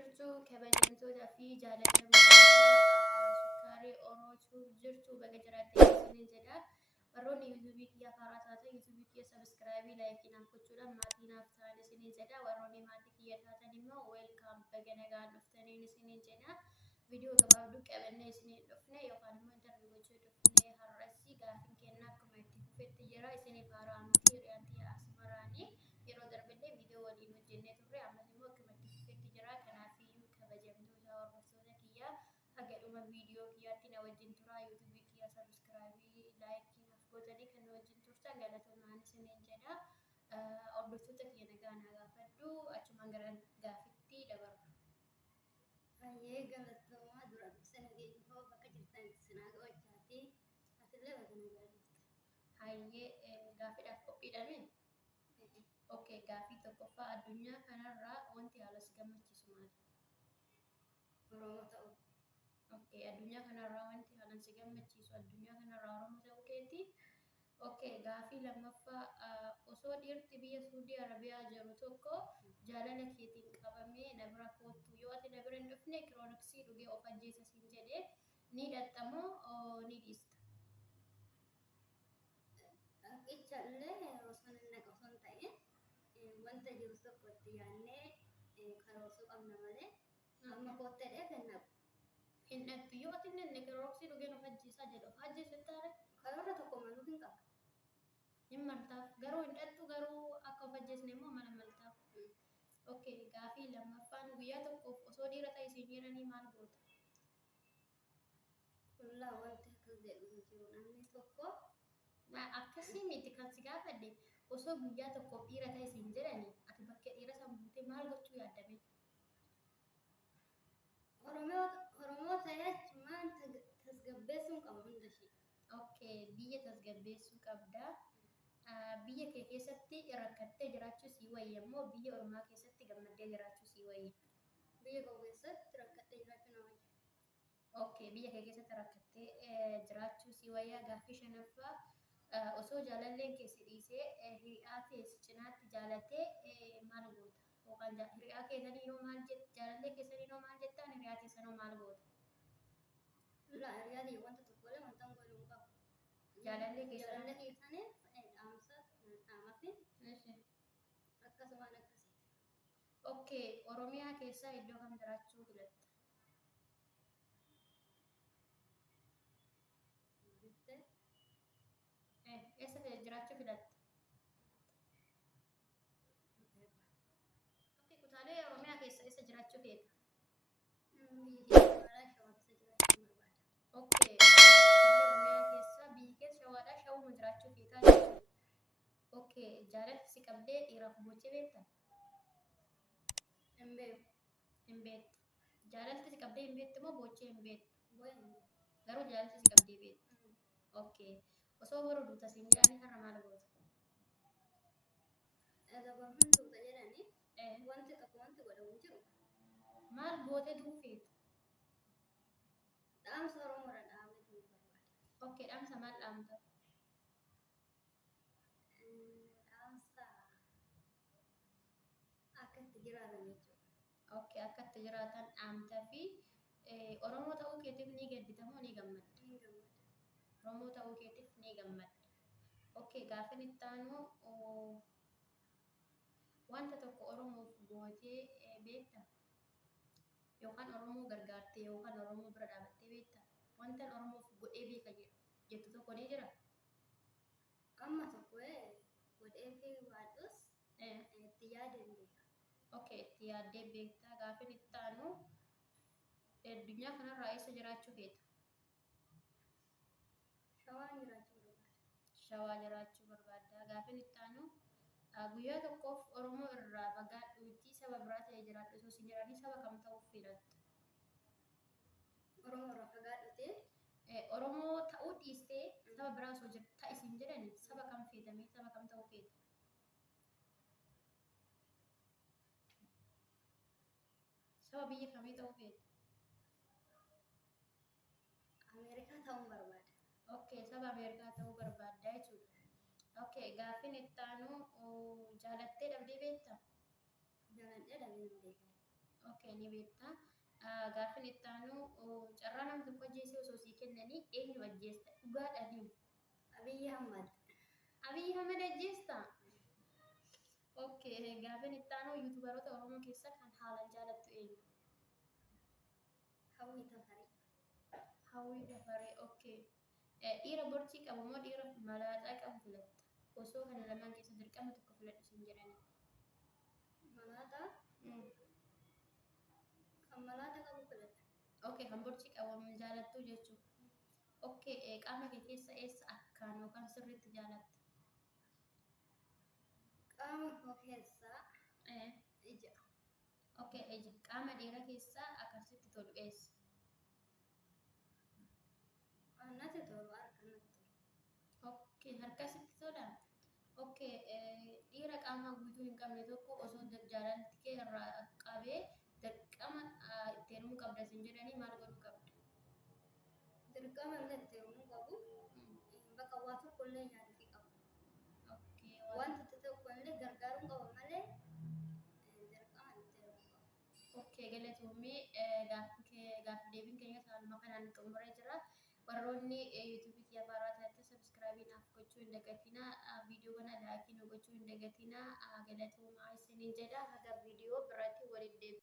jirtu kabajamtootaa fi jaalatamtoota shukkaaree orootuu jirtu baga jiraattee isiniin jedha. Warroonni yuutuubii kiyya haaraa taatan yuutuubii kiyya sabiskiraabii laayikii naaf gochuudhaan maatii naaf ta'an isiniin jedha. Warroonni maatii kiyya taatan immoo weelkaam baga nagaan dhuftaniin isiniin jedha. Viidiyoo gabaabduu qabannee isiniin dhufne yookaan immoo intarviyuu gochuu dhufne har'asii gaafiin kennaa akkuma itti fufetti jira isiniif haaraa miti riyaantii asmaraanii yeroo darbillee viidiyoo waliin hojjennee turre ammas immoo akkuma itti fufetti jira. Kanaafiyyuu kabajamtoota hordoftoota kiyyaa haga dhuma viidiyoo kiyyaatti na wajjin turaa. Yuutuubii kiyya sabiskiraabii laayikii naaf gootanii kan na wajjin turtan galatoomaan isiniin jedha. Hordoftoota kiyya nagaa naa gaafadhu achumaan gara gaafitti dabarra. Hayyee galatoomaa dura sana geejjibaa bakka jirtan sinaa gochaati atillee bakka nagaa jirta. Hayyee gaafiidhaaf qophiidhame. Okay, gaafii tokkoffaa addunyaa kanarraa wanti haala si gammachiisu maali? Oromoo ta'uu. Okay, addunyaa kanarraa wanti haala si gammachiisu addunyaa kanarraa Oromoo ta'uu keeti. Okay, gaafii lammaffaa osoo dhiirti biyya Suudii Arabiyaa jiru tokko jaalala keetiin qabamee na bira kootu yoo ati na bira hin dhufne kirooniksii dhugee of ajjeesa siin jedhee ni dhaxxamoo ni dhiista? Ichallee osoo hin naqu osoo hin ta'in wanta jiru tokko itti yaadnee karoorsuu qabna malee amma koottadhee kan naqu. Hin dhaqxu yoo ati inni kirooniksii dhugeen of ajjeesaa jedhu of ajjeesu taare karoora tokko maluu hin qabu. Hin maltaaf garuu hin dhaqxu garuu akka of ajjeesne immoo mana maltaaf. Okay, gaafii lammaffaan guyyaa tokkoof osoo dhiira ta'e siin jedhanii maal goota? Qullaa wanti akkas jedhu hin jiru namni tokko. Akkasii miti kan si gaafadhe osoo guyyaa tokkoof dhiira ta'e siin jedhanii ati bakka dhiira san buutee maal gochuu yaaddame? Oromoo ta'ee achumaan tasgabbeessuun qaba hunda ishee. Okay, biyya tasgabbeessuu qabda. Biyya kee keessatti rakkattee jiraachuu sii wayya immoo biyya ormaa keessatti gammaddee jiraachuu sii wayya? Biyya koo keessatti rakkattee jiraachuu na wayya. Okay, biyya kee keessatti rakkattee jiraachuu sii wayya. Gaafii shanaffaa osoo jaalalleen kee si dhiisee hiriyaa kee si cinaatti jaalatee maal goota? Yookaan hiriyaa keessaniinoo maal jetta? Jaalallee keessaniinoo maal jettaan? Hiriyaa keessanoo maal goota? Hiriyaa kee wanta tokkollee wanta hin godhu hin qabu. Jaalallee Jaalallee keessanii keessanii dhaamsa dhaamafi akkasumaan akkasiiti. Okay, Oromiyaa keessaa iddoo kam jiraachuu filatta? Eessa jiraachuu filatta? Okay, kutaalee Oromiyaa keessa eessa jiraachuu feeta? Okay, biyya Oromiyaa keessa biyyi keessa shawaadhaa shawuma jiraachuu feetaa jechuudha. Okay, jaalalli si qabdee dhiiraaf bochee beektaa? Hin beeku. Hin beektu. Jaalalli si qabdee hin beektu moo bochee hin beektu? Bochee. Garuu jaalalli si qabdee beektu. Okay, osoo boru duuta siin jedhanii har'a maal goota? Dabarfaan duuta jedhanii wanti tokko wanti godhamu jiru. Maal gootee duufeeta? Dhaamsa Oromoodha dhaamee duuba barbaada. Okay, dhaamsa maal dhaamta? Dhaamsa akka itti jiraatan jechuudha. Okay, akka itti jiraatan dhaamtaa fi Oromoo ta'uu keetiif ni gaddita moo ni gammadda? Ni gammada. Oromoo ta'uu keetiif ni gammadda. Okay, gaafiin itti aanu wanta tokko Oromoof gootee beektaa? Yookaan Oromoo gargaartee yookaan Oromoo bira dhaabattee beektaa? Wanta Oromoof godhee beeka jettu tokko ni jiraa? Amma tokko godhee fi waadhus itti yaadeen beeka. Okay, itti yaaddee beektaa. Gaafiin itti aanu addunyaa kanarraa eessa jiraachuu feeta? Shawaan jiraachuu barbaada. Shawaa jiraachuu barbaadda. Gaafiin itti aanu guyyaa tokkoof Oromoo irraa fagaadhuutii saba biraa ta'ee jiraadhu osoo si jedhanii saba kam ta'uuf filatta? Oromoo irraa fagaadhutee Oromoo ta'uu dhiistee saba biraa osoo ta'i siin jedhanii saba kam feetamee saba kam ta'uu feeta? Saba biyya kamii ta'uu feeta? Ameerikaa ta'uu barbaada. Okay, saba Ameerikaa ta'uu barbaadda jechuudha. Okay, gaafiin itti aanu jaalattee dhabdee beektaa? Jaaladhee dhabee hin beekan. Okay, ni beektaa. Gaafin itti aanu carraa nama tokko ajjeesee osoo sii kennanii eenyu ajjeesta? Dhugaadhaanii. Abiyyi Ahmad. Abiyyi Ahmed ajjeesta? Okay, gaafin itti aanu yuutubaroota Oromoo keessaa kan haalaan jaalattu eenyu? Hawwii Tafarii. Hawwii Tafaree. Okay. Dhiira borcii qabu moo dhiira malaaxaa qabu filatta? Osoo kana lamaan keessa dirqama tokko filadhu siin jedhanii. Malaaxaa. Kan malaaxaa qabu filadha. Okay, kan borcii qabu jaalattu jechuudha. Okay, qaama kee keessa eessa akkaan yookaan sirriitti jaalatta? Qaama koo keessaa Eh, ija. okay, qaama dhiira keessaa akkasitti tolu eessa? Natti tolu harka natti tolu. Okay, harka sitti tola? Okay, dhiira qaama guutuu hin qabne tokko osoo jaalalli kee irraa qabee dirqama itti heerumuu qabda siin jedhanii maal godhuu qabda? Dirqama illee itti heerumuu qabu. Bakka waa tokko illee yaaduu qabu. Okay, Wanta tokko illee gargaaruu qabu malee dirqama itti heerumuu qabu. okay, galatoomii gaaffii deebiin keenya saaluma kanaan xumuree jira. Warroonni yuutuubii kiyya faaraa ta'e sabskraabii naaf gochuu hin dagatinaa. Viidiyoo kana laayikii nu gochuu hin dagatinaa. Galatoomaa isiniin jedha. Haga viidiyoo biraatti waliin deebi'aa.